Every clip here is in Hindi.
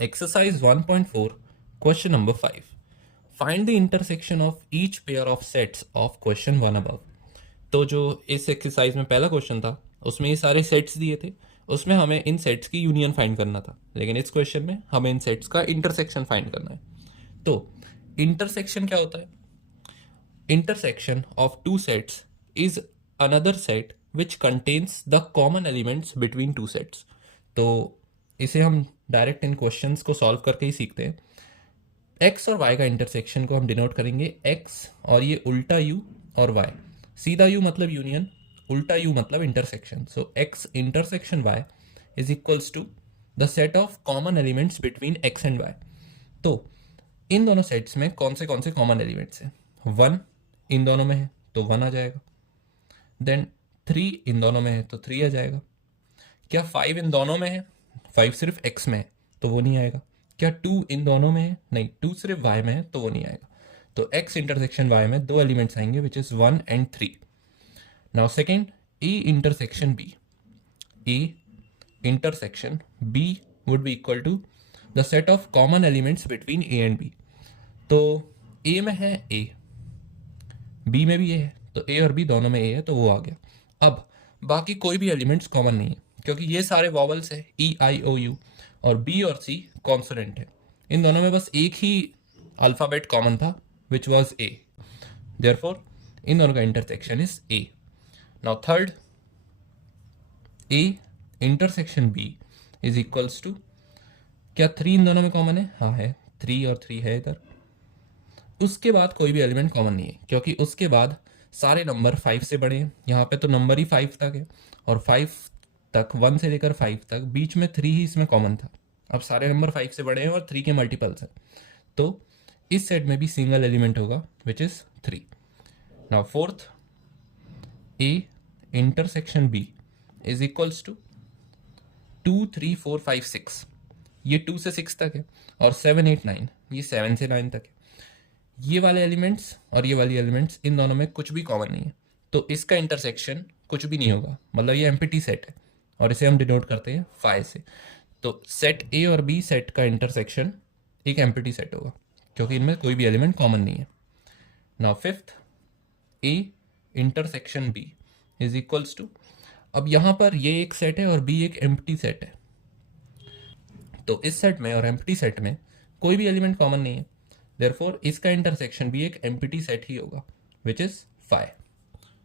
Exercise 1.4, question number 5. Find the intersection of each pair of sets of question 1 above. तो जो इस एक्सरसाइज में पहला क्वेश्चन था उसमें ये सारे सेट्स दिए थे, उसमें हमें इन सेट्स की यूनियन फाइंड करना था, लेकिन इस क्वेश्चन में हमें इन सेट्स का इंटरसेक्शन फाइंड करना है। तो इंटरसेक्शन क्या होता है? Intersection of two sets is another set which contains the common elements between two sets. तो इसे हम डायरेक्ट इन क्वेश्चंस को सॉल्व करके ही सीखते हैं। एक्स और वाई का इंटरसेक्शन को हम डिनोट करेंगे एक्स और ये उल्टा यू और वाई। सीधा यू मतलब यूनियन, उल्टा यू मतलब intersection. So X intersection Y is equals to the set of common elements between X and Y. तो इन दोनों सेट्स में कौन से कॉमन एलिमेंट्स हैं? 1 इन दोनों में है तो 1 आ जाएगा। देन 3 इन दोनों में है तो 3 आ जाएगा। क्या 5 इन दोनों में है? 5 सिर्फ x में है तो वो नहीं आएगा। क्या 2 इन दोनों में है? नहीं, 2 सिर्फ y में है तो वो नहीं आएगा। तो x इंटरसेक्शन y में दो एलिमेंट्स आएंगे which is 1 and 3। Now second, a intersection b। a intersection b would be equal to the set of common elements between a and b। तो a में है a, b में भी a है, तो a और b दोनों में a है तो वो आ गया। अब बाकी कोई भी एलिमेंट्स कॉमन नहीं है क्योंकि ये सारे वॉवल्स है ई आई ओ यू, और बी और सी कॉन्सोनेंट है। इन दोनों में बस एक ही अल्फ़ाबेट कॉमन था विच वॉज ए। देयरफॉर इन दोनों का intersection is A. Now third, A intersection B is equals to, क्या 3 इन दोनों में कॉमन है? हाँ है, 3 और 3 है इधर। उसके बाद कोई भी एलिमेंट कॉमन नहीं है क्योंकि उसके बाद सारे नंबर 5 से बड़े हैं। यहाँ पे तो नंबर ही 5 तक है और 5 तक 1 से लेकर 5 तक बीच में 3 ही इसमें कॉमन था। अब सारे नंबर 5 से बड़े हैं और 3 के मल्टीपल्स हैं, तो इस सेट में भी सिंगल एलिमेंट होगा which is 3। Now fourth, A intersection B is equals to 2 3 4 5 6। ये 2 से 6 तक है और 7 8 9 ये 7 से 9 तक है। ये वाले एलिमेंट्स और ये वाली एलिमेंट्स इन दोनों में कुछ भी कॉमन नहीं है, तो इसका इंटरसेक्शन कुछ भी नहीं होगा, मतलब ये एम्प्टी सेट है और इसे हम डिनोट करते हैं फाई से। तो सेट ए और बी सेट का इंटरसेक्शन एक एम्प्टी सेट होगा क्योंकि इनमें कोई भी एलिमेंट कॉमन नहीं है। Now fifth, A intersection B is equals to, अब यहाँ पर ये एक सेट है और बी एक एम्प्टी सेट है, तो इस सेट में और एम्प्टी सेट में कोई भी एलिमेंट कॉमन नहीं है। Therefore, इसका इंटरसेक्शन भी एक एम्प्टी सेट ही होगा which is phi.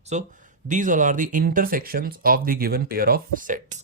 So these all are the intersections of the given pair of sets.